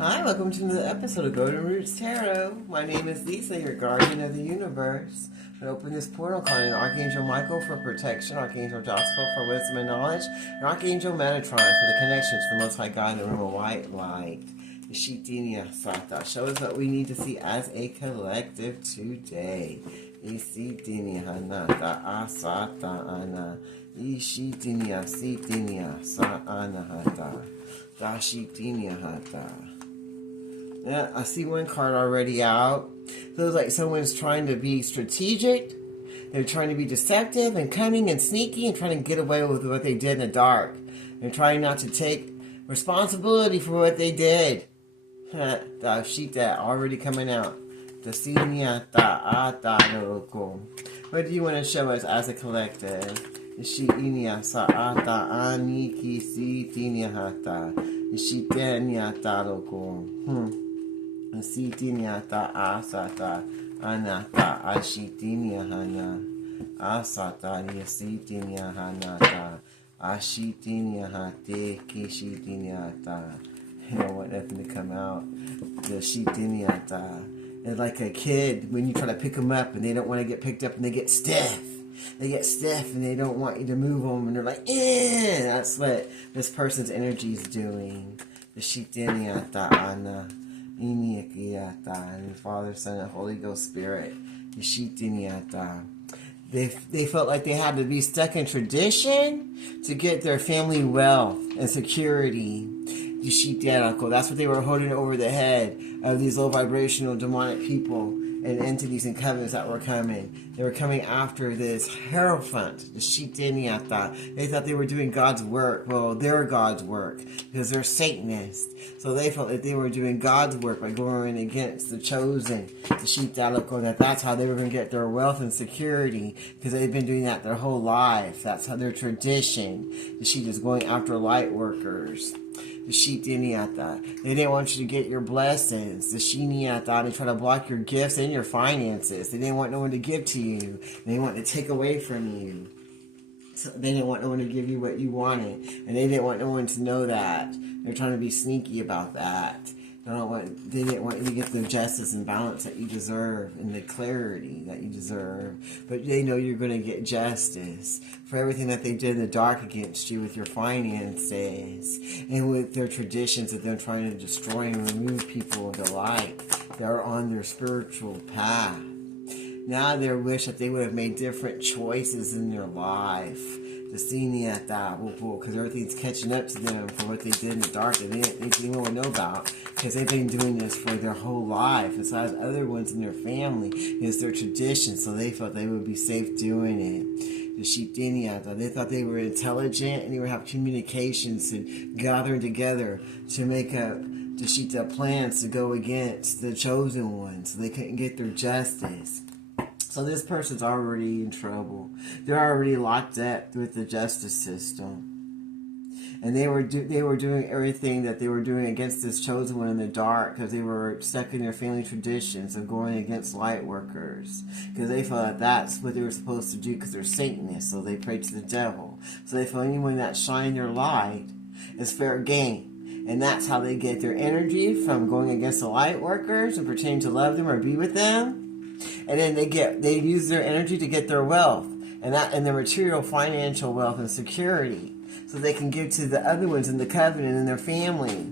Hi, welcome to another episode of Golden Roots Tarot. My name is Lisa, your guardian of the universe. I'm going to open this portal calling Archangel Michael for protection, Archangel Joseph for wisdom and knowledge, and Archangel Metatron for the connection to the Most High God in the room of white light. Ishitinia Sata. Show us what we need to see as a collective today. Ishitinia Hanata Asata Ana. Ishitinia Sitinia Saana Hata. Dashitinia Hata. Yeah, I see one card already out. Feels like someone's trying to be strategic. They're trying to be deceptive and cunning and sneaky and trying to get away with what they did in the dark. They're trying not to take responsibility for what they did. The sheet that already coming out. What do you want to show us as a collective? Asitinyata asata anata ashitinya hana asata yasitinya hanata ashitinya hate kishitinyata. I don't want nothing to come out. The shitinyata. It's like a kid when you try to pick them up and they don't want to get picked up and they get stiff. They get stiff and they don't want you to move them and they're like, eh. That's what this person's energy is doing. The shitinyata ana. And the Father, Son, and Holy Ghost Spirit. They felt like they had to be stuck in tradition to get their family wealth and security. That's what they were holding over the head of these low vibrational demonic people and entities and covenants that were coming. They were coming after this Hierophant, the Shitiniata. They thought they were doing God's work. Well, they're God's work because they're Satanists. So they felt that they were doing God's work by going against the chosen, the Shitiniata, that that's how they were going to get their wealth and security because they've been doing that their whole life. That's how their tradition. The Shit is going after light workers. The Shitiniata. They didn't want you to get your blessings. The Shiniata. They try to block your gifts and your finances. They didn't want no one to give to you. They wanted to take away from you. So they didn't want no one to give you what you wanted. And they didn't want no one to know that. They're trying to be sneaky about that. They didn't want you to get the justice and balance that you deserve and the clarity that you deserve. But they know you're going to get justice for everything that they did in the dark against you with your finances and with their traditions that they're trying to destroy and remove people of the light that are on their spiritual path. Now they wish that they would have made different choices in their life. The because everything's catching up to them for what they did in the dark that they didn't really know about because they've been doing this for their whole life. Besides other ones in their family, it's their tradition, so they felt they would be safe doing it. The Shitiniata, they thought they were intelligent and they would have communications and gathering together to make up the Shita plans to go against the chosen ones, so they couldn't get their justice. So this person's already in trouble. They're already locked up with the justice system. And they were doing everything that they were doing against this chosen one in the dark because they were stuck in their family traditions of going against light workers. Because they felt that that's what they were supposed to do because they're Satanists, so they prayed to the devil. So they felt anyone that shined their light is fair game. And that's how they get their energy from going against the light workers and pretending to love them or be with them. And then they use their energy to get their wealth and their material financial wealth and security so they can give to the other ones in the covenant and their family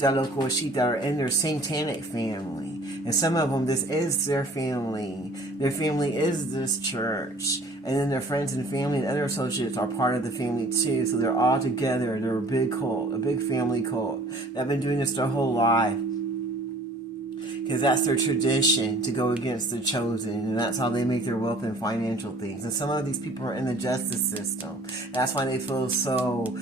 that are in their satanic family. And some of them, this is their family is this church, and then their friends and family and other associates are part of the family too, so they're all together. They're a big cult, a big family cult. They've been doing this their whole life because that's their tradition to go against the chosen, and that's how they make their wealth and financial things. And some of these people are in the justice system. That's why they feel so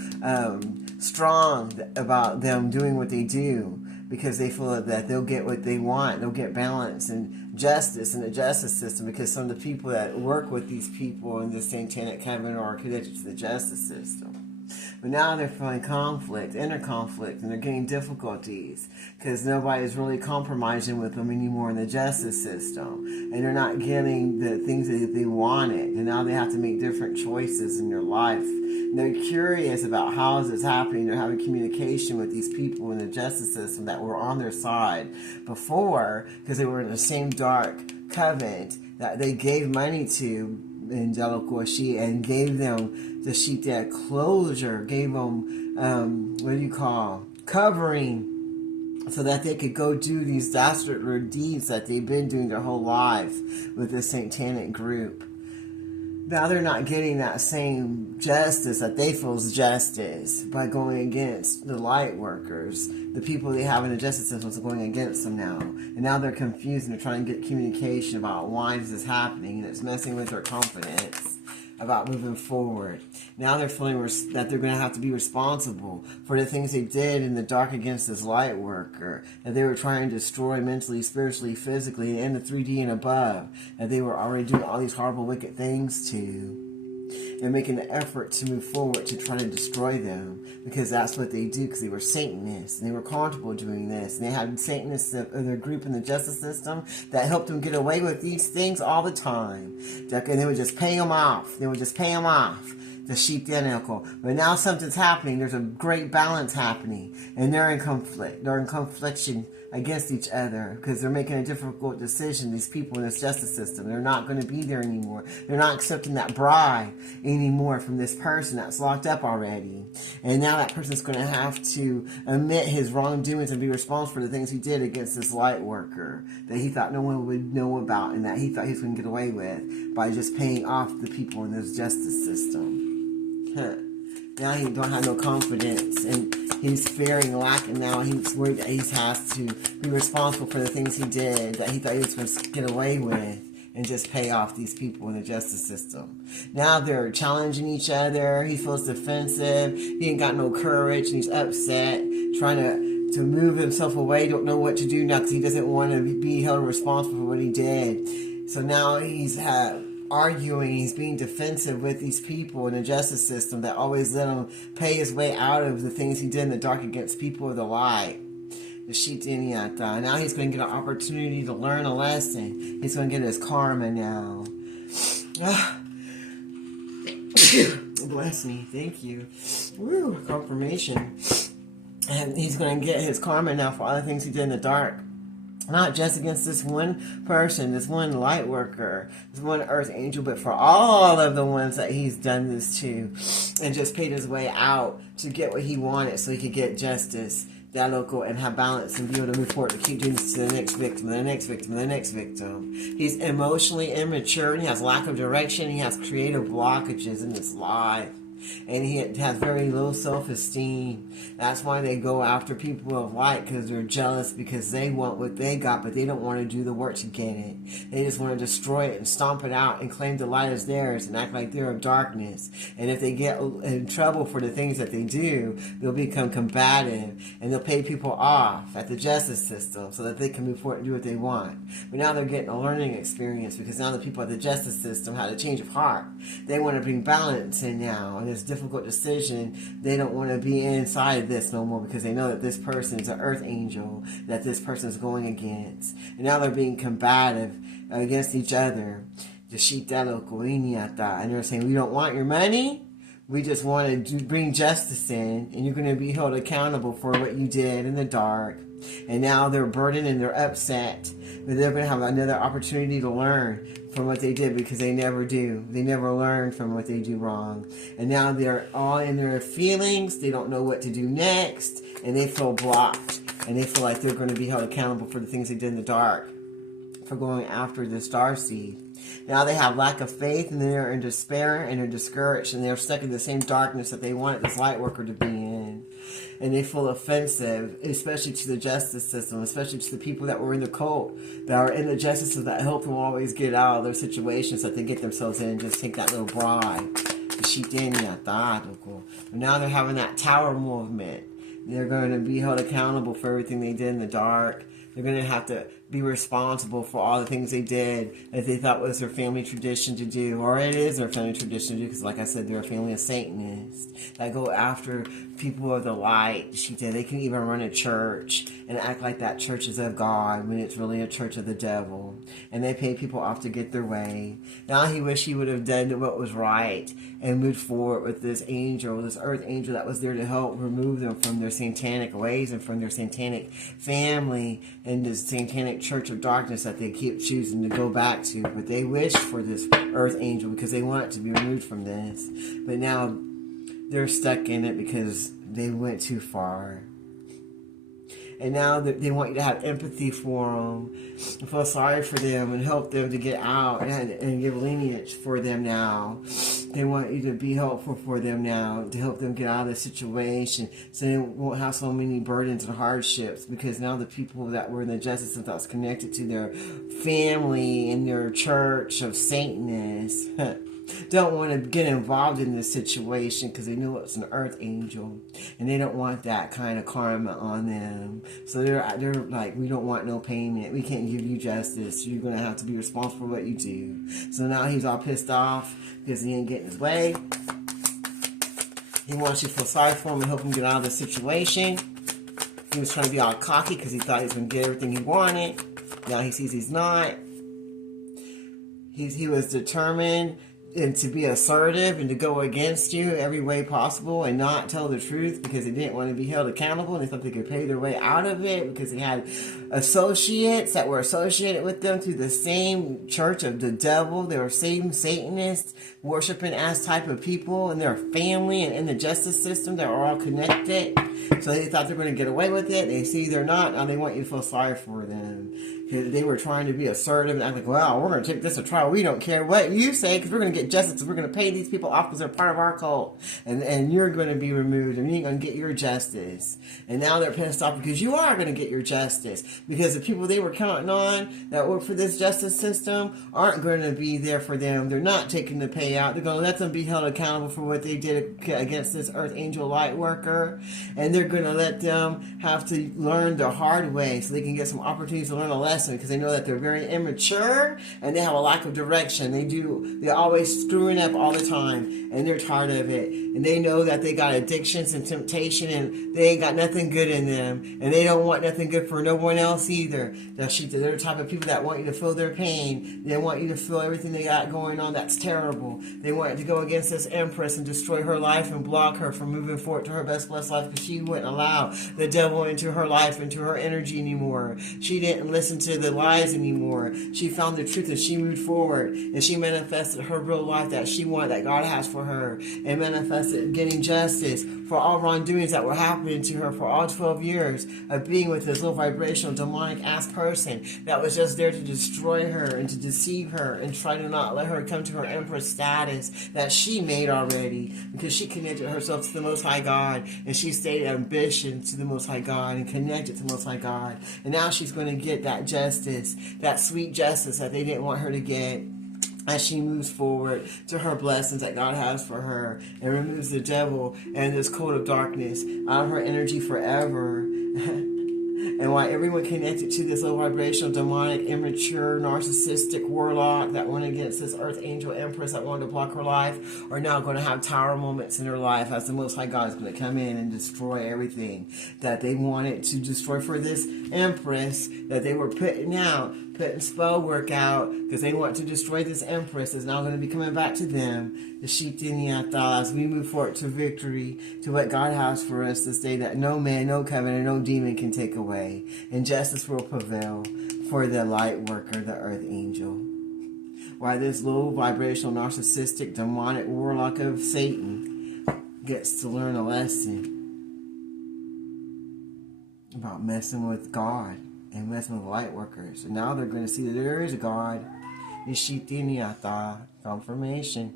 strong about them doing what they do, because they feel that they'll get what they want. They'll get balance and justice in the justice system because some of the people that work with these people in the satanic covenant are connected to the justice system. But now they're feeling conflict, inner conflict, and they're getting difficulties because nobody's really compromising with them anymore in the justice system. And they're not getting the things that they wanted. And now they have to make different choices in their life. And they're curious about how is this happening. They're having communication with these people in the justice system that were on their side before because they were in the same dark covenant that they gave money to in Jalokwashi and gave them the sheep that closure, gave them covering, so that they could go do these dastardly deeds that they've been doing their whole lives with this satanic group. Now they're not getting that same justice that they feel is justice by going against the light workers. The people they have in the justice system are going against them now. And now they're confused and they're trying to get communication about why is this happening, and it's messing with their confidence about moving forward. Now they're feeling that they're going to have to be responsible for the things they did in the dark against this light worker, that they were trying to destroy mentally, spiritually, physically, and the 3D and above, that they were already doing all these horrible, wicked things to. They're making the effort to move forward to try to destroy them, because that's what they do, because they were Satanists, and they were comfortable doing this, and they had Satanists in their group in the justice system that helped them get away with these things all the time, and they would just pay them off. The sheep identical. But now something's happening. There's a great balance happening, and they're in conflict. They're in confliction against each other because they're making a difficult decision. These people in this justice system, they're not going to be there anymore. They're not accepting that bribe anymore from this person that's locked up already. And now that person's going to have to admit his wrongdoings and be responsible for the things he did against this light worker that he thought no one would know about and that he thought he was going to get away with by just paying off the people in this justice system. Now he don't have no confidence, and he's fearing lacking. Now he's worried that he has to be responsible for the things he did that he thought he was going to get away with and just pay off these people in the justice system. Now they're challenging each other. He feels defensive. He ain't got no courage, and he's upset, trying to move himself away. Don't know what to do now because he doesn't want to be held responsible for what he did. So now he's arguing, he's being defensive with these people in the justice system that always let him pay his way out of the things he did in the dark against people of the light. The Shitiniata. Now he's going to get an opportunity to learn a lesson. He's going to get his karma now. Bless me. Thank you. Woo, confirmation. And he's going to get his karma now for all the things he did in the dark. Not just against this one person, this one light worker, this one earth angel, but for all of the ones that he's done this to, and just paid his way out to get what he wanted so he could get justice, that local, and have balance and be able to move forward to keep doing this to the next victim, the next victim, the next victim. He's emotionally immature, and he has lack of direction, and he has creative blockages in his life. And he has very low self-esteem. That's why they go after people of light, because they're jealous, because they want what they got, but they don't want to do the work to get it. They just want to destroy it and stomp it out and claim the light is theirs and act like they're of darkness. And if they get in trouble for the things that they do, they'll become combative and they'll pay people off at the justice system so that they can move forward and do what they want. But now they're getting a learning experience, because now the people at the justice system had a change of heart. They want to bring balance in now, and this difficult decision, they don't want to be inside of this no more, because they know that this person is an earth angel that this person is going against. And now they're being combative against each other. And they're saying, we don't want your money. We just want to bring justice in, and you're going to be held accountable for what you did in the dark. And now they're burdened and they're upset, but they're going to have another opportunity to learn from what they did, because they never do. They never learn from what they do wrong. And now they're all in their feelings. They don't know what to do next, and they feel blocked, and they feel like they're going to be held accountable for the things they did in the dark, for going after the star seed. Now they have lack of faith, and they're in despair, and they're discouraged, and they're stuck in the same darkness that they wanted this light worker to be in. And they feel offensive, especially to the justice system, especially to the people that were in the cult, that are in the justice system, that help them always get out of their situations that they get themselves in and just take that little bribe. But now they're having that tower movement. They're going to be held accountable for everything they did in the dark. They're going to have to be responsible for all the things they did that they thought was their family tradition to do, or it is their family tradition to do, because like I said, they're a family of Satanists that go after people of the light. She said they can even run a church and act like that church is of God when it's really a church of the devil, and they pay people off to get their way. Now he wished he would have done what was right and moved forward with this angel, this earth angel that was there to help remove them from their satanic ways and from their satanic family and this satanic church of darkness that they keep choosing to go back to. But they wished for this earth angel because they want it to be removed from this. But now they're stuck in it because they went too far. And now they want you to have empathy for them, feel sorry for them, and help them to get out and give lineage for them now. They want you to be helpful for them now, to help them get out of the situation so they won't have so many burdens and hardships, because now the people that were in the justice system that's connected to their family and their church of Satanists don't want to get involved in this situation because they know it's an earth angel and they don't want that kind of karma on them. So they're like, we don't want no payment. We can't give you justice. You're going to have to be responsible for what you do. So now he's all pissed off because he ain't getting his way. He wants you to feel sorry for him and help him get out of the situation. He was trying to be all cocky because he thought he was going to get everything he wanted. Now he sees he's not. He was determined and to be assertive and to go against you every way possible and not tell the truth because they didn't want to be held accountable, and they thought they could pay their way out of it because they had associates that were associated with them through the same church of the devil. They were same Satanists, worshiping as type of people, and their family and in the justice system that are all connected. So they thought they were going to get away with it. They see they're not. Now they want you to feel sorry for them. They were trying to be assertive and act like, well, we're going to take this to trial. We don't care what you say because we're going to get justice, because we're going to pay these people off because they're part of our cult. And you're going to be removed and you're going to get your justice. And now they're pissed off because you are going to get your justice. Because the people they were counting on that work for this justice system aren't going to be there for them. They're not taking the payout. They're going to let them be held accountable for what they did against this earth angel light worker. And they're going to let them have to learn the hard way so they can get some opportunities to learn a lesson, because they know that they're very immature and they have a lack of direction. They're always screwing up all the time, and they're tired of it. And they know that they got addictions and temptation, and they ain't got nothing good in them, and they don't want nothing good for no one else either. They're the type of people that want you to feel their pain. They want you to feel everything they got going on that's terrible. They want to go against this empress and destroy her life and block her from moving forward to her best blessed life, because she wouldn't allow the devil into her life, into her energy anymore. She didn't listen to the lies anymore. She found the truth and she moved forward, and she manifested her real life that she wanted, that God has for her, and manifested getting justice for all wrongdoings that were happening to her for all 12 years of being with this low vibrational demonic ass person that was just there to destroy her and to deceive her and try to not let her come to her empress status that she made already, because she connected herself to the Most High God, and she stayed ambition to the Most High God and connected to the Most High God. And now she's going to get that justice, that sweet justice that they didn't want her to get, as she moves forward to her blessings that God has for her and removes the devil and this cult of darkness out of her energy forever. And why everyone connected to this low vibrational, demonic, immature, narcissistic warlock that went against this earth angel empress that wanted to block her life are now going to have tower moments in their life as the Most High God is going to come in and destroy everything that they wanted to destroy for this empress that they were putting spell work out, because they want to destroy this empress is now going to be coming back to them. The Shitiniata, as we move forward to victory, to what God has for us this day, that no man, no covenant, no demon can take away. And justice will prevail for the light worker, the earth angel. While this low vibrational, narcissistic, demonic warlock of Satan gets to learn a lesson about messing with God and messing with light workers. And now they're going to see that there is a God. Ishitiniata, confirmation.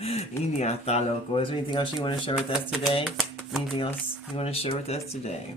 Iniata loco. Is there anything else you want to share with us today? Anything else you want to share with us today?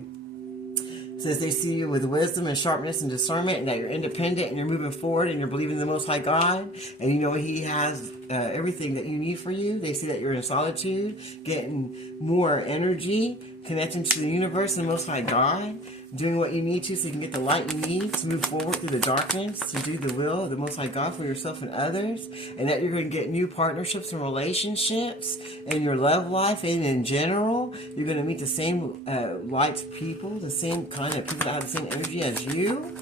It says they see you with wisdom and sharpness and discernment, and that you're independent and you're moving forward and you're believing in the Most High God, and you know He has everything that you need for you. They see that you're in solitude, getting more energy, connecting to the universe and the Most High God, doing what you need to so you can get the light you need to move forward through the darkness, to do the will of the Most High God for yourself and others, and that you're going to get new partnerships and relationships in your love life and in general. You're going to meet the same light people, the same kind of people that have the same energy as you,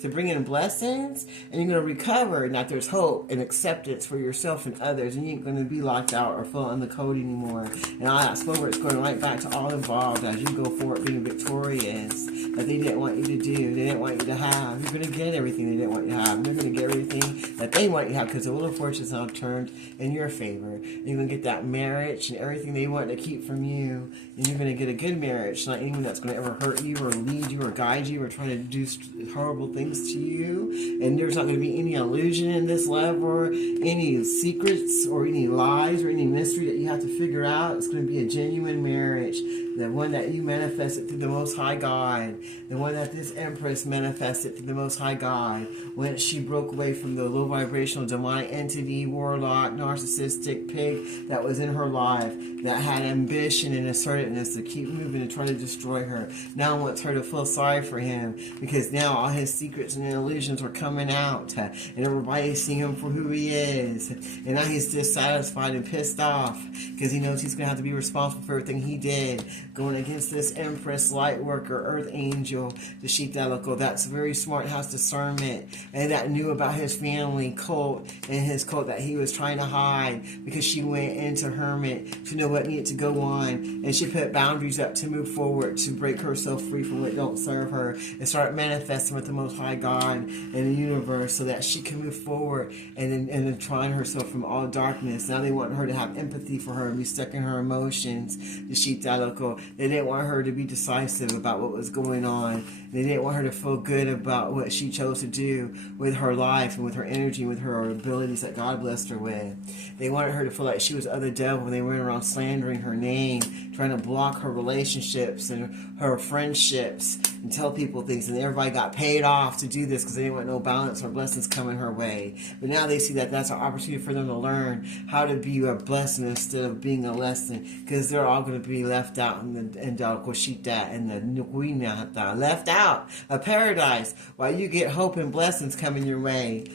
to bring in blessings, and you're going to recover, and that there's hope and acceptance for yourself and others, and you ain't going to be locked out or feel on the code anymore. And all that forward, it's going right back to all involved as you go forward being victorious that they didn't want you to do, they didn't want you to have. You're going to get everything they didn't want you to have. You're going to get everything that they want you to have because the wheel of fortune is now turned in your favor. And you're going to get that marriage and everything they want to keep from you, and you're going to get a good marriage, not anyone that's going to ever hurt you or lead you or guide you or try to do horrible things to you. And there's not going to be any illusion in this love or any secrets or any lies or any mystery that you have to figure out. It's going to be a genuine marriage, the one that you manifested through the Most High God, the one that this Empress manifested through the Most High God when she broke away from the low vibrational demonic entity, warlock, narcissistic pig that was in her life, that had ambition and assertiveness to keep moving and try to destroy her. Now wants her to feel sorry for him because now all his secrets and illusions are coming out, and everybody's seeing him for who he is. And now he's dissatisfied and pissed off because he knows he's going to have to be responsible for everything he did, going against this Empress, light worker, earth angel, the Shitaloco. That's very smart, has discernment, and that knew about his family cult and his cult that he was trying to hide because she went into hermit to know what needed to go on, and she put boundaries up to move forward, to break herself free from what don't serve her and start manifesting with the Most High God and the universe so that she can move forward and then trying herself from all darkness. Now they want her to have empathy for her and be stuck in her emotions, the Shitaloco. They didn't want her to be decisive about what was going on. They didn't want her to feel good about what she chose to do with her life and with her energy, with her abilities that God blessed her with. They wanted her to feel like she was of the devil when they went around slandering her name, trying to block her relationships and her friendships and tell people things. And everybody got paid off to do this because they didn't want no balance or blessings coming her way. But now they see that that's an opportunity for them to learn how to be a blessing instead of being a lesson, because they're all going to be left out in the Koshita and the Nukuinata, left out of paradise while you get hope and blessings coming your way.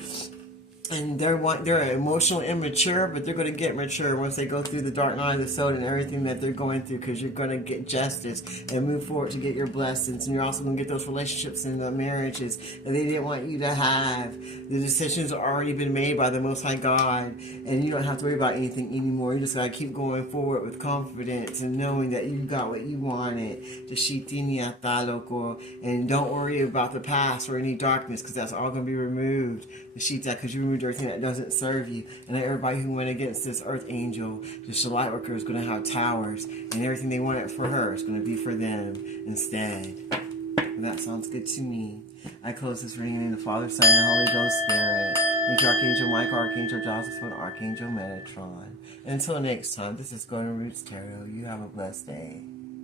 And they're emotionally immature, but they're going to get mature once they go through the dark night of the soul and everything that they're going through, because you're going to get justice and move forward to get your blessings. And you're also going to get those relationships and the marriages that they didn't want you to have. The decisions have already been made by the Most High God, and you don't have to worry about anything anymore. You just got to keep going forward with confidence and knowing that you got what you wanted. And don't worry about the past or any darkness, because that's all going to be removed. The Shita, because you removed everything that doesn't serve you. And everybody who went against this earth angel, the light worker, is going to have towers, and everything they wanted for her is going to be for them instead. And that sounds good to me. I close this reading in the Father, Son, and the Holy Ghost Spirit. Thank you, Archangel Michael, Archangel Joseph, and Archangel Metatron. Until next time, this is Golden Roots Tarot. You have a blessed day.